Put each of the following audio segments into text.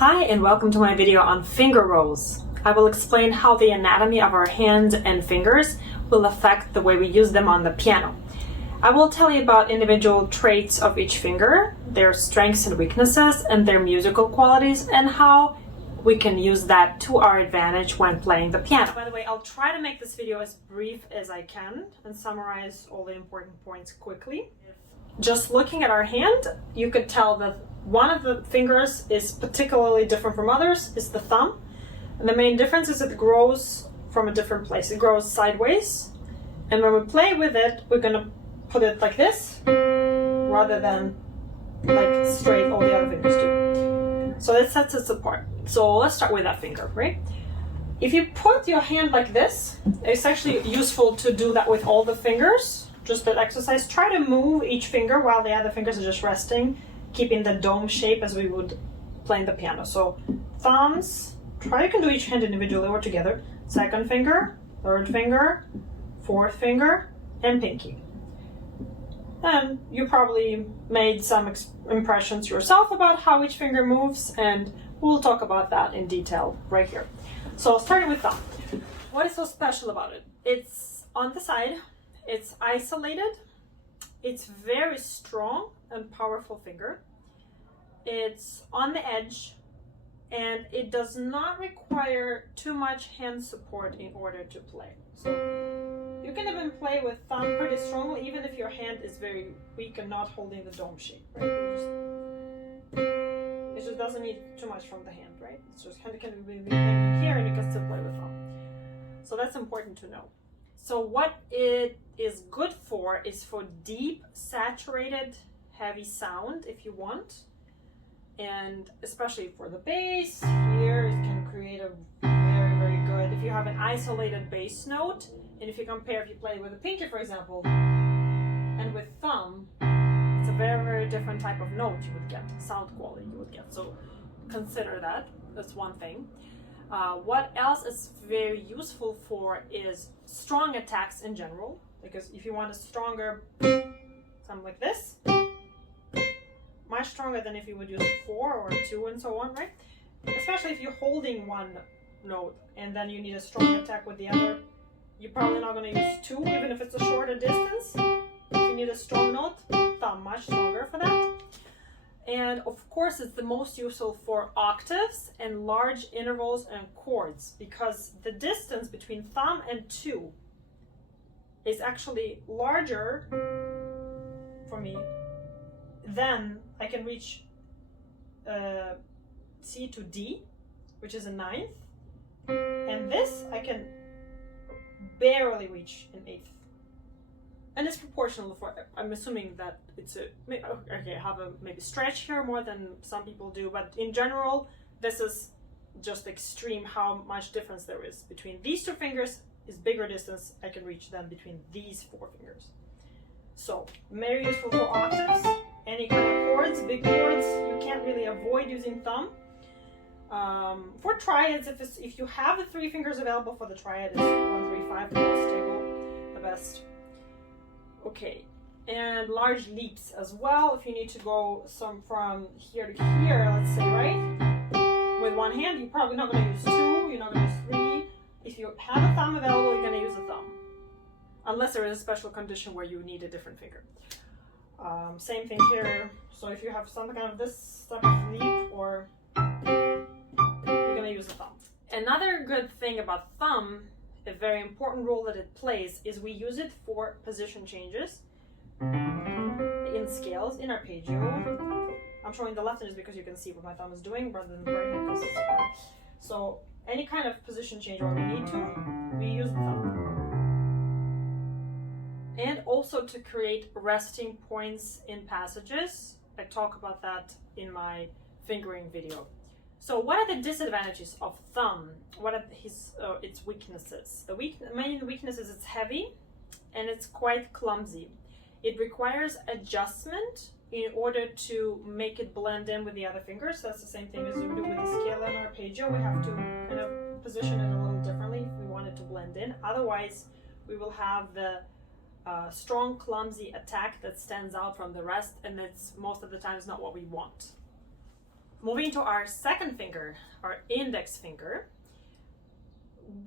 Hi and welcome to my video on finger rolls. I will explain how the anatomy of our hands and fingers will affect the way we use them on the piano. I will tell you about individual traits of each finger, their strengths and weaknesses, and their musical qualities, and how we can use that to our advantage when playing the piano. By the way, I'll try to make this video as brief as I can and summarize all the important points quickly. Just looking at our hand, you could tell that one of the fingers is particularly different from others, is the thumb. And the main difference is it grows from a different place. It grows sideways. And when we play with it, we're going to put it like this, rather than like straight all the other fingers do. So that sets us apart. So let's start with that finger, right? If you put your hand like this, it's actually useful to do that with all the fingers. Just that exercise. Try to move each finger while the other fingers are just resting, keeping the dome shape as we would playing the piano. So thumbs, you can do each hand individually or together. Second finger, third finger, fourth finger, and pinky. And you probably made some impressions yourself about how each finger moves, and we'll talk about that in detail right here. So starting with thumb. What is so special about it? It's on the side, it's isolated, it's very strong and powerful finger. It's on the edge, and it does not require too much hand support in order to play. So you can even play with thumb pretty strongly, even if your hand is very weak and not holding the dome shape, right? It just doesn't need too much from the hand, right? It's just kind of be hanging here, and you can still play with thumb. So that's important to know. So what it is good for is for deep, saturated, heavy sound if you want. And especially for the bass, here it can create a very, very good, if you have an isolated bass note, and if you compare, if you play with a pinky, for example, and with thumb, it's a very, very different type of note you would get, sound quality you would get. So consider that, that's one thing. What else is very useful for is strong attacks in general, because if you want a stronger, something like this, much stronger than if you would use 4 or 2 and so on, right? Especially if you're holding one note and then you need a strong attack with the other, you're probably not going to use 2, even if it's a shorter distance. If you need a strong note, thumb much stronger for that. And of course, it's the most useful for octaves and large intervals and chords, because the distance between thumb and 2 is actually larger for me than I can reach C to D, which is a 9th, and this I can barely reach an 8th. And it's proportional for, I'm assuming that it's okay, I have a maybe stretch here more than some people do, but in general, this is just extreme how much difference there is between these 2 fingers is bigger distance I can reach than between these 4 fingers. So very useful for octaves, any kind of chords, big chords, you can't really avoid using thumb. For triads, if you have the 3 fingers available for the triad, it's 1, 3, 5, the most stable, the best. Okay, and large leaps as well. If you need to go from here to here, let's say, right? With one hand, you're probably not going to use 2, you're not going to use 3. If you have a thumb available, you're going to use a thumb. Unless there is a special condition where you need a different finger. Same thing here. So if you have some kind of this type of leap, or you're going to use a thumb. Another good thing about thumb, a very important role that it plays, is we use it for position changes in scales, in arpeggio. I'm showing the left hand because you can see what my thumb is doing rather than the right hand because it's hard. So any kind of position change where we need to, we use the thumb. And also to create resting points in passages. I talk about that in my fingering video. So what are the disadvantages of thumb? What are its weaknesses? The main weakness is it's heavy and it's quite clumsy. It requires adjustment in order to make it blend in with the other fingers. That's the same thing as we do with the scale and arpeggio. We have to kind of position it a little differently if we want it to blend in. Otherwise, we will have the strong, clumsy attack that stands out from the rest, and it's most of the times not what we want. Moving to our second finger, our index finger.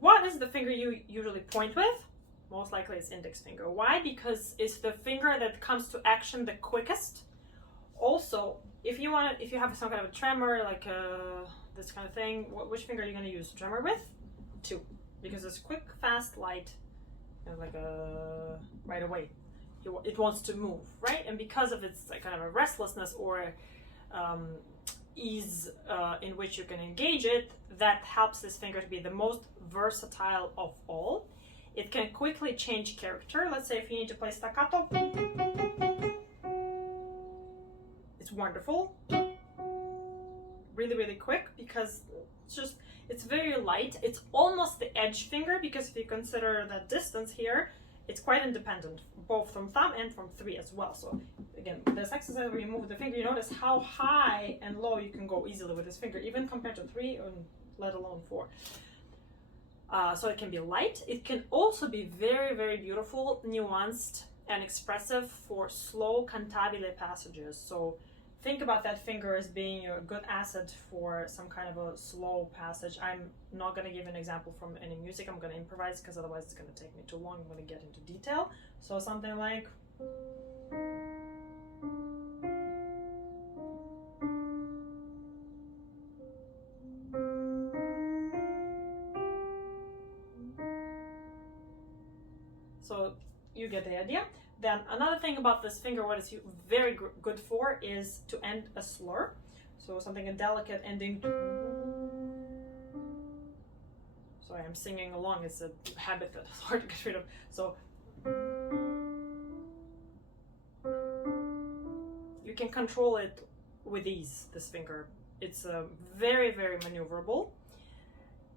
What is the finger you usually point with? Most likely it's index finger. Why? Because it's the finger that comes to action the quickest. Also, if you have some kind of a tremor, like this kind of thing, which finger are you going to use to tremor with? 2, because it's quick, fast, light, and like right away. It wants to move, right? And because of its kind of a restlessness or ease in which you can engage it, that helps this finger to be the most versatile of all. It can quickly change character. Let's say if you need to play staccato, it's wonderful. Really, really quick, because it's very light. It's almost the edge finger, because if you consider that distance here, it's quite independent, both from thumb and from 3 as well. So again, this exercise where you move the finger, you notice how high and low you can go easily with this finger, even compared to 3, and let alone 4. So it can be light. It can also be very, very beautiful, nuanced, and expressive for slow cantabile passages. So think about that finger as being a good asset for some kind of a slow passage. I'm not going to give an example from any music. I'm going to improvise, because otherwise it's going to take me too long. I'm going to get into detail. So something like... So you get the idea. Then another thing about this finger, what it's very good for, is to end a slur. So something, a delicate ending. Sorry, I'm singing along. It's a habit that's hard to get rid of. So you can control it with ease, this finger. It's very, very maneuverable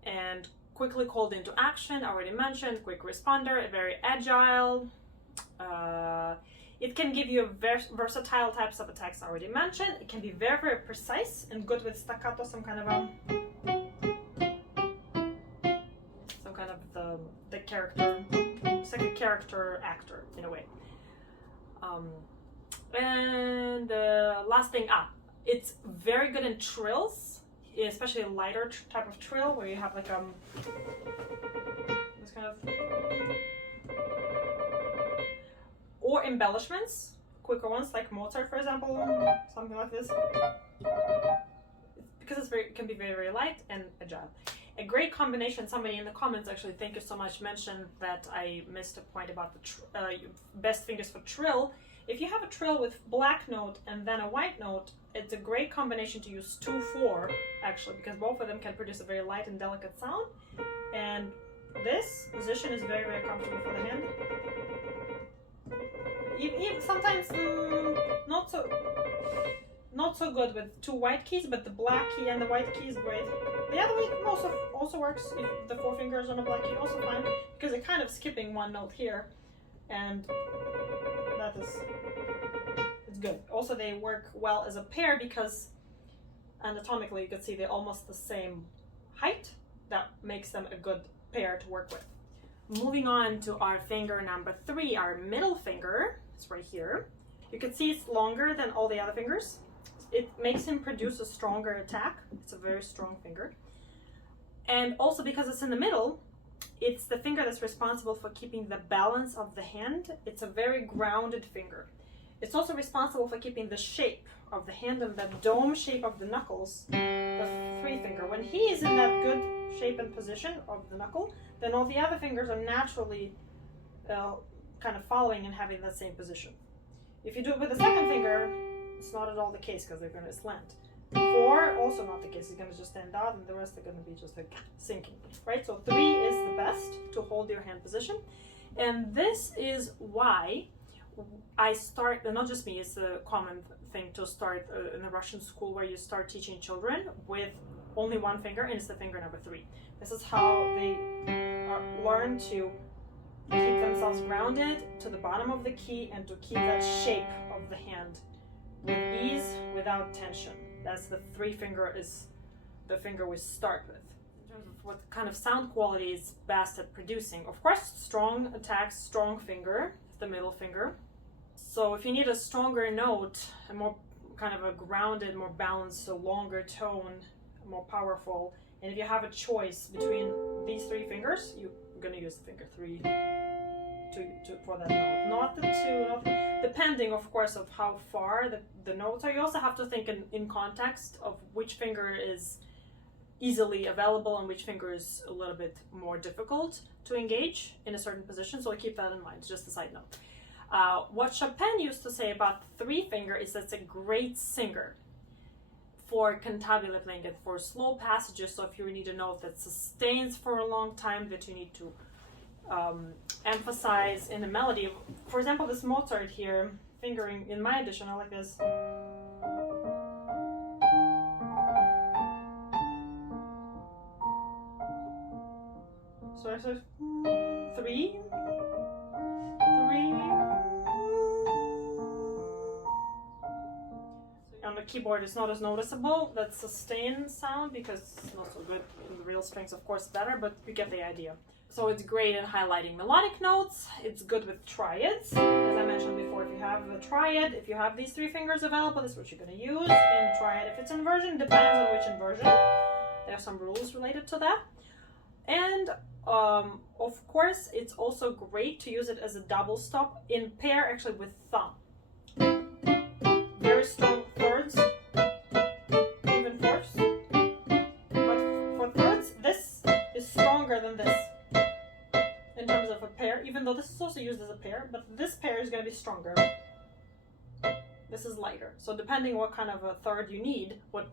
and quickly called into action. I already mentioned, quick responder, very agile. It can give you versatile types of attacks. I already mentioned. It can be very, very precise and good with staccato, some kind of the character, second character actor in a way. And the last thing, it's very good in trills, especially a lighter type of trill where you have like this kind of, or embellishments, quicker ones like Mozart, for example, something like this. Because it can be very, very light and agile. A great combination. Somebody in the comments, actually, thank you so much, mentioned that I missed a point about the best fingers for trill. If you have a trill with black note and then a white note, it's a great combination to use 2-4, actually, because both of them can produce a very light and delicate sound. And this position is very, very comfortable for the hand. Even sometimes not so good with 2 white keys, but the black key and the white key is great. The other way also works. If the 4 fingers on a black key, also fine, because they're kind of skipping one note here, and that is, it's good. Also, they work well as a pair because anatomically you can see they're almost the same height. That makes them a good pair to work with. Moving on to our finger number 3, our middle finger. It's right here. You can see it's longer than all the other fingers. It makes him produce a stronger attack. It's a very strong finger. And also because it's in the middle, it's the finger that's responsible for keeping the balance of the hand. It's a very grounded finger. It's also responsible for keeping the shape of the hand and the dome shape of the knuckles, the 3 finger. When he is in that good shape and position of the knuckle, then all the other fingers are naturally kind of following and having that same position. If you do it with the second finger, it's not at all the case because they're going to slant. 4, also not the case. It's going to just stand out and the rest are going to be just like sinking, right? So 3 is the best to hold your hand position. And this is why I start, and not just me, it's a common thing to start in the Russian school where you start teaching children with only 1 finger, and it's the finger number 3. This is how they learn to keep themselves grounded to the bottom of the key and to keep that shape of the hand with ease, without tension. That's the 3 finger is the finger we start with. In terms of what kind of sound quality is best at producing, of course, strong attacks, strong finger, the middle finger. So if you need a stronger note, a more kind of a grounded, more balanced, so longer tone, more powerful. And if you have a choice between these three fingers, you're gonna use the finger 3 for that note, not the 2, depending of course of how far the notes are. You also have to think in context of which finger is easily available and which finger is a little bit more difficult to engage in a certain position, so keep that in mind, just a side note. What Chopin used to say about the 3 finger is that it's a great singer for cantabile playing, it for slow passages. So if you need a note that sustains for a long time, that you need to emphasize in a melody. For example, this Mozart here, fingering in my edition, I like this. So I said 3, 3. On the keyboard, it's not as noticeable, that sustain sound, because it's not so good in the real strings, of course, better, but you get the idea. So it's great in highlighting melodic notes. It's good with triads. As I mentioned before, if you have a triad, if you have these 3 fingers available, this is what you're going to use. In a triad, if it's inversion, depends on which inversion. There are some rules related to that. And of course, it's also great to use it as a double stop in pair, actually, with thumb. Very strong thirds, even fourths. But for thirds, this is stronger than this in terms of a pair, even though this is also used as a pair, but this pair is going to be stronger. This is lighter. So depending what kind of a third you need, what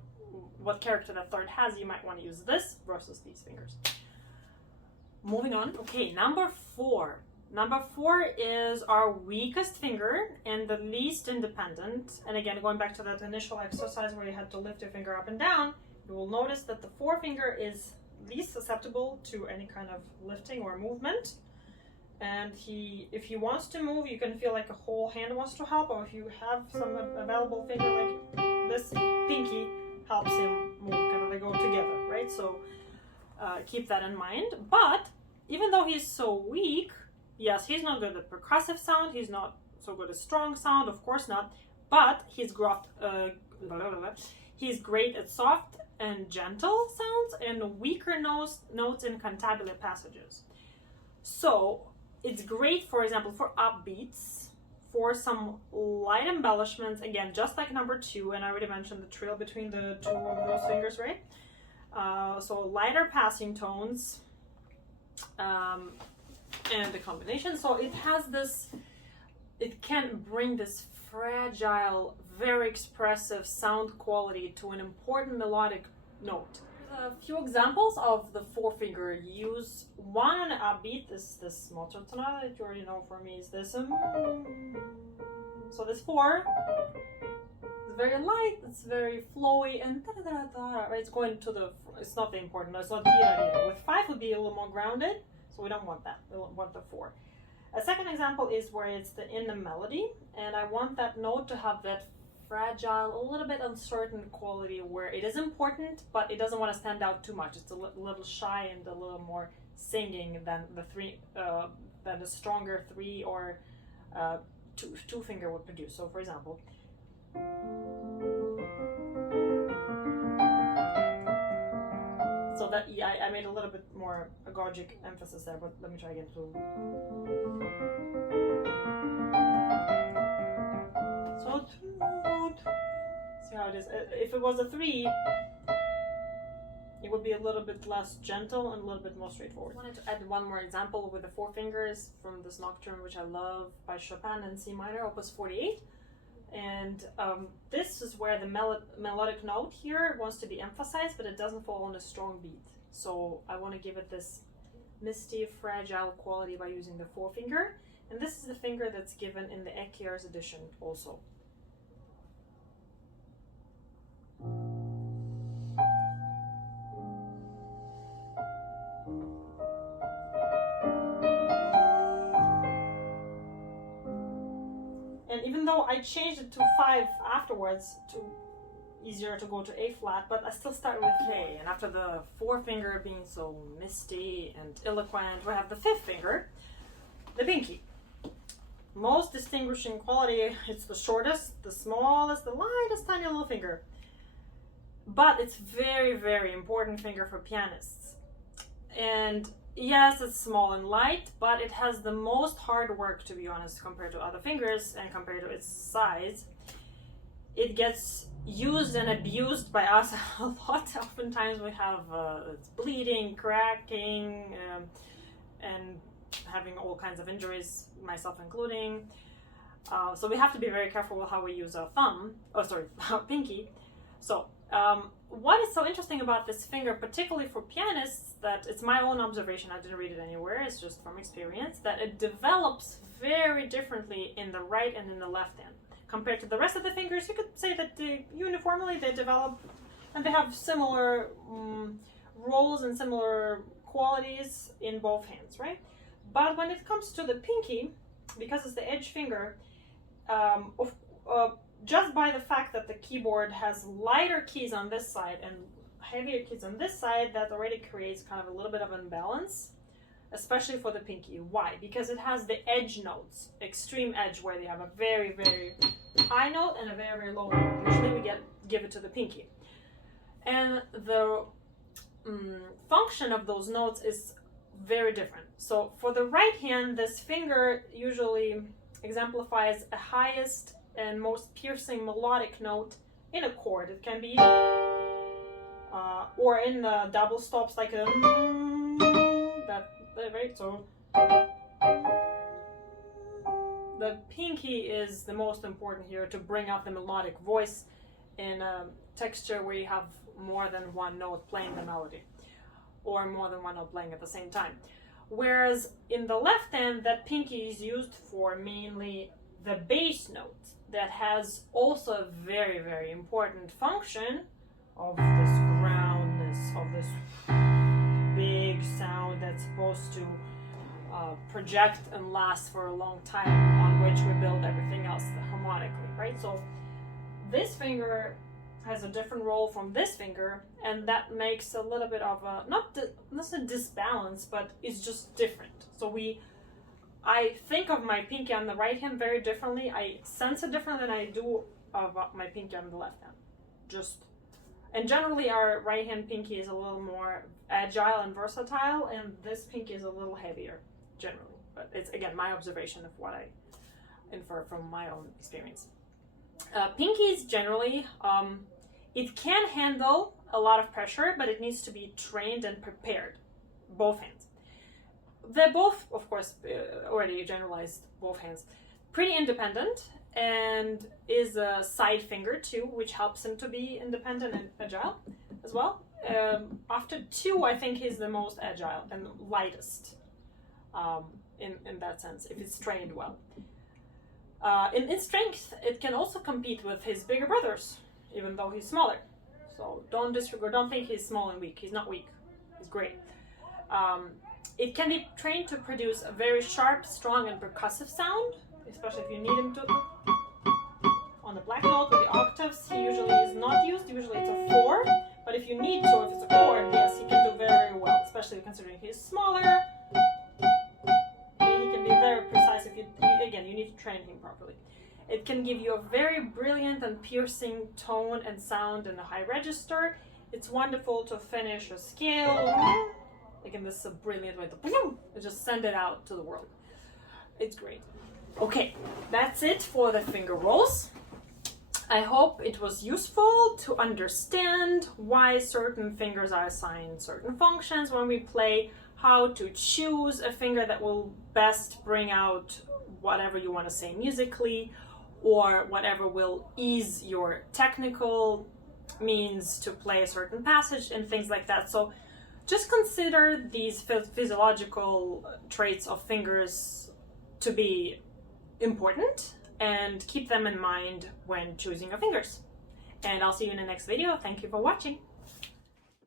character that third has, you might want to use this versus these fingers. Moving on. Okay, number 4. Number 4 is our weakest finger and the least independent. And again, going back to that initial exercise where you had to lift your finger up and down, you will notice that the 4 finger is least susceptible to any kind of lifting or movement. And if he wants to move, you can feel like a whole hand wants to help, or if you have some available finger like this, pinky helps him move, kind of they go together, right? So keep that in mind. But even though he's so weak, yes, he's not good at percussive sound, he's not so good at strong sound, of course not, but he's great at soft and gentle sounds and weaker notes in cantabile passages. So it's great, for example, for upbeats, for some light embellishments, again, just like number 2, and I already mentioned the trill between the 2 of those fingers, right? So lighter passing tones, and the combination. So it has this, it can bring this fragile, very expressive sound quality to an important melodic note. A few examples of the 4 finger use. One on an upbeat, this Mozart sonata that you already know for me is this. So this 4 is very light, it's very flowy, and right? It's going to the, it's not the important, it's not the with 5 would be a little more grounded. So we don't want that, we want the 4. A second example is where it's in the melody, and I want that note to have that fragile, a little bit uncertain quality where it is important, but it doesn't want to stand out too much. It's a little shy and a little more singing than the stronger 3 or 2 finger would produce. So for example, so that, yeah, I made a little bit more agogic emphasis there, but let me try again. So see how it is. If it was a 3, it would be a little bit less gentle and a little bit more straightforward. I wanted to add one more example with the 4 fingers from this nocturne, which I love, by Chopin in C minor, opus 48. And this is where the melodic note here wants to be emphasized, but it doesn't fall on a strong beat. So I want to give it this misty, fragile quality by using the 4 finger. And this is the finger that's given in the Ekier's edition also. And even though I changed it to 5 afterwards, easier to go to A flat, but I still start with K. And after the 4 finger being so misty and eloquent, we have the 5th finger, the pinky. most distinguishing quality, it's the shortest, the smallest, the lightest, tiny little finger. But it's very, very important finger for pianists. And yes, it's small and light, but it has the most hard work, to be honest, compared to other fingers and compared to its size. It gets used and abused by us a lot. Oftentimes we have it's bleeding, cracking, and having all kinds of injuries, myself including. So we have to be very careful with how we use our pinky. So what is so interesting about this finger, particularly for pianists, that it's my own observation, I didn't read it anywhere, it's just from experience, that it develops very differently in the right and in the left hand. Compared to the rest of the fingers, you could say that uniformly they develop and they have similar roles and similar qualities in both hands, right? But when it comes to the pinky, because it's the edge finger, just by the fact that the keyboard has lighter keys on this side and heavier keys on this side, that already creates kind of a little bit of imbalance, especially for the pinky. Why? Because it has the edge notes, extreme edge, where they have a very, very high note and a very, very low note. Usually we give it to the pinky. And the function of those notes is very different. So for the right hand, this finger usually exemplifies a highest and most piercing melodic note in a chord. It can be or in the double stops, like a right. So the pinky is the most important here to bring out the melodic voice in a texture where you have more than one note playing the melody, or more than one note playing at the same time. Whereas in the left hand, that pinky is used for mainly the bass note, that has also a very, very important function of this groundness, of this big sound that's supposed to project and last for a long time, on which we build everything else harmonically, right? So this finger has a different role from this finger, and that makes a little bit of a, not a disbalance, but it's just different. So I think of my pinky on the right hand very differently. I sense it different than I do of my pinky on the left hand. And generally our right hand pinky is a little more agile and versatile, and this pinky is a little heavier, generally. But it's, again, my observation of what I infer from my own experience. Pinkies generally, it can handle a lot of pressure, but it needs to be trained and prepared, both hands. They're both, of course, already generalized, both hands, pretty independent, and is a side finger too, which helps him to be independent and agile as well. After two, I think he's the most agile and lightest in that sense, if it's trained well. In strength, it can also compete with his bigger brothers, even though he's smaller. So don't disregard, don't think he's small and weak. He's not weak, he's great. It can be trained to produce a very sharp, strong, and percussive sound, especially if you need him to. On the black note with the octaves, he usually is not used. Usually it's a 4, but if you need to, if it's a chord, yes, he can do very, very well, especially considering he's smaller. He can be very precise if you need to train him properly. It can give you a very brilliant and piercing tone and sound in the high register. It's wonderful to finish a scale. Again, this is a brilliant way to just send it out to the world. It's great. Okay, that's it for the finger rolls. I hope it was useful to understand why certain fingers are assigned certain functions when we play, how to choose a finger that will best bring out whatever you want to say musically, or whatever will ease your technical means to play a certain passage and things like that. So just consider these physiological traits of fingers to be important and keep them in mind when choosing your fingers. And I'll see you in the next video. Thank you for watching.